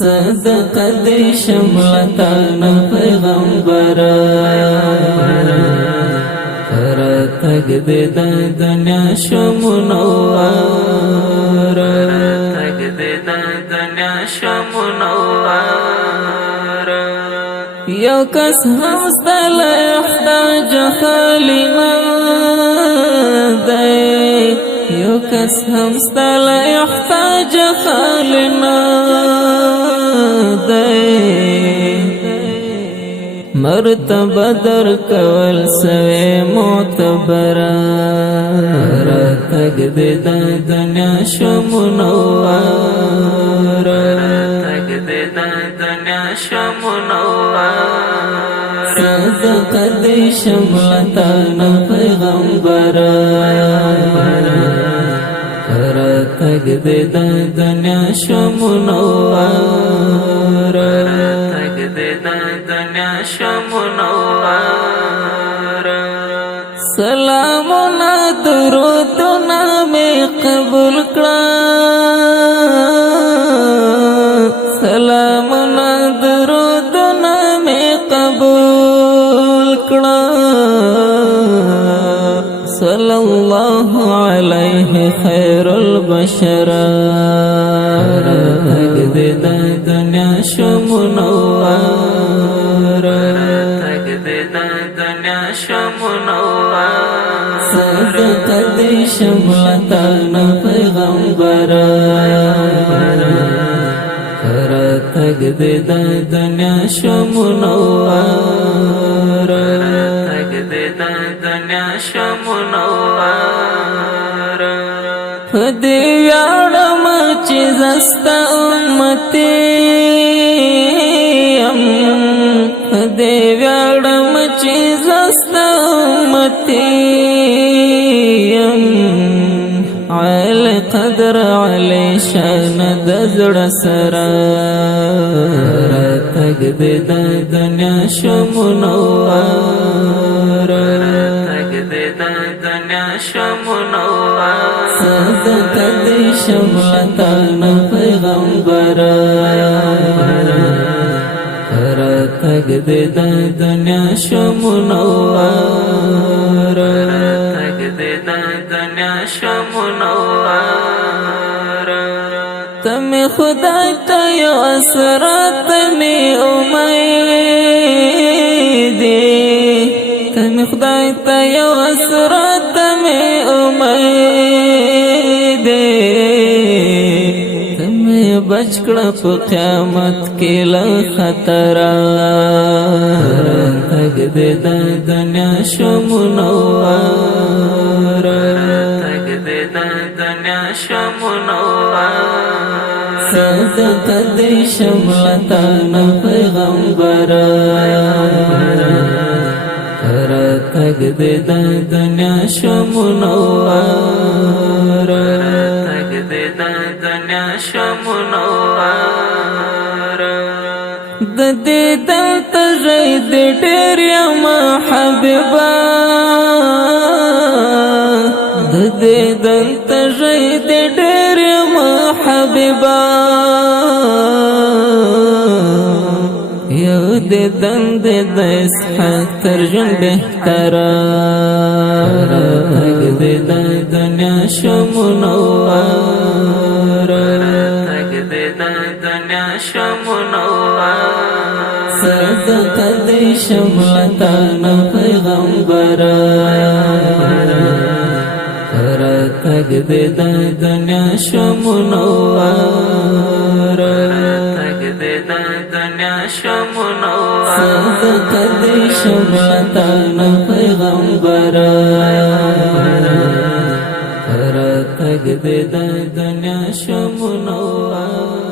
صدقه دې شملتان پیغمبر راتګ دې د دنیا شو منور راتګ دې د دنیا شو منور یو کس هم ستل احتاج خالنا دی یو کس هم ستل احتاج خالنا مرتبه در کول سوی معتبر راتګ دې د دنیا شو منور راتګ دې د دنیا شو منور صدقه دې شملتان پیغمبر راتګ دې د دنیا شو منور راتګ دې د دنیا شو منور سلامونه درودونه مې قبول کړه سلامونه درودونه مې قبول کړه صلی الله علیه خیر البشر راتګ دې د دنیا شو منور راتګ دې د دنیا شو منور صدقه دې شملتان پیغمبر راتګ دې د دنیا شو منور راتګ دې د دنیا شو منور دې ویاړم چې زستا امتي یم دې ویاړم چې زستا امتي یم علی قدر علی شان د زړه سره راتګ دې د دنیا شو منور راتګ دې د دنیا شو منور صدقه دې شملتان پیغمبر راتګ دې د دنیا شو منور راتګ دې د دنیا شو منور تم خدای ته یو اسرات می امید تم خدای ته یو اسرات می امید تم بچ کړه په قیامت کې له خطر راتګ دې د دنیا شو منور راتګ دې د دنیا شو منور صدقه دې شملتان پیغمبر راتګ دې د دنیا شو منور راتګ دې د دنیا شو منور د دې دلته زید ډېر یم حبیبا د دې دلته زید ډېر یم حبیبا یو دې دند د اسحاق ترجم بهتر راتګ دې د دنیا شو منور راتګ دې د دنیا شو منور صدقه دې شملتان پیغمبر راتګ دې د دنیا شو منور راتګ دې د دنیا شو منور صدقه دې شملتان پیغمبر راتګ دې د دنیا شو منور